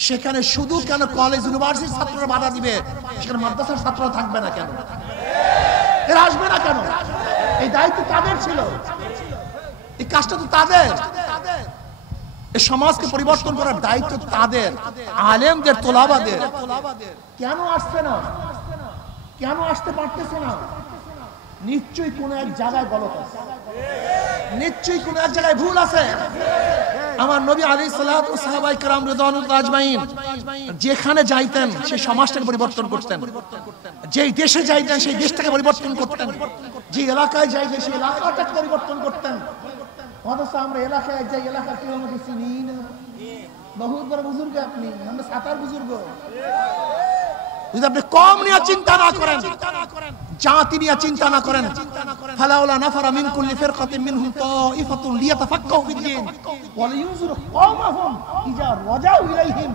সেখানে শুধু কেন কলেজ ইউনিভার্সিটির ছাত্ররা বাধা দিবে, সেখানে মাদ্রাসার ছাত্ররা থাকবে না কেন? এরা আসবে না কেন? এই দায়িত্ব তাদের ছিল, এই কাজটা তো তাদের। এই সমাজকে পরিবর্তন করার দায়িত্ব তাদের, আলেমদের, তোলাবাদের। কেন আসছে না? কেন আসতে পারতেছে না? নিশ্চয়ই কোন এক জায়গায় গলত আছে, নিশ্চয়ই কোন এক জায়গায় ভুল আছে। আমার নবী আলাইহিস সালাতু ওয়াস সাহাবায়ে কেরাম রিদওয়ানুল্লাহ আজমাইন যেখানে যাইতেন সেই সমাজটাকে পরিবর্তন করতেন, যেই দেশে যাইতেন সেই দেশটাকে পরিবর্তন করতেন, যে এলাকায় যাইতেন সেই এলাকাটাকে পরিবর্তন করতেন। অথচ আমরা এলাকায় যাই, এলাকার কেউ আমাকে চিনি না। বহুত বড় বুজুর্গ আপনি, আমরা সাতার বুজুর্গ। যদি আপনি কম নিয়ে চিন্তা না করেন, জাতি নিয়ে চিন্তা না করেন, ফালাউলা নাফারা মিন কুল্লি ফিরকাতিন মিনহুম তাইফাতুন লিয়াতাফাক্কাহু ফিদ-দীন ওয়া লিয়ুনযিরু কওমাহুম ইযা রাজাউ ইলাইহিম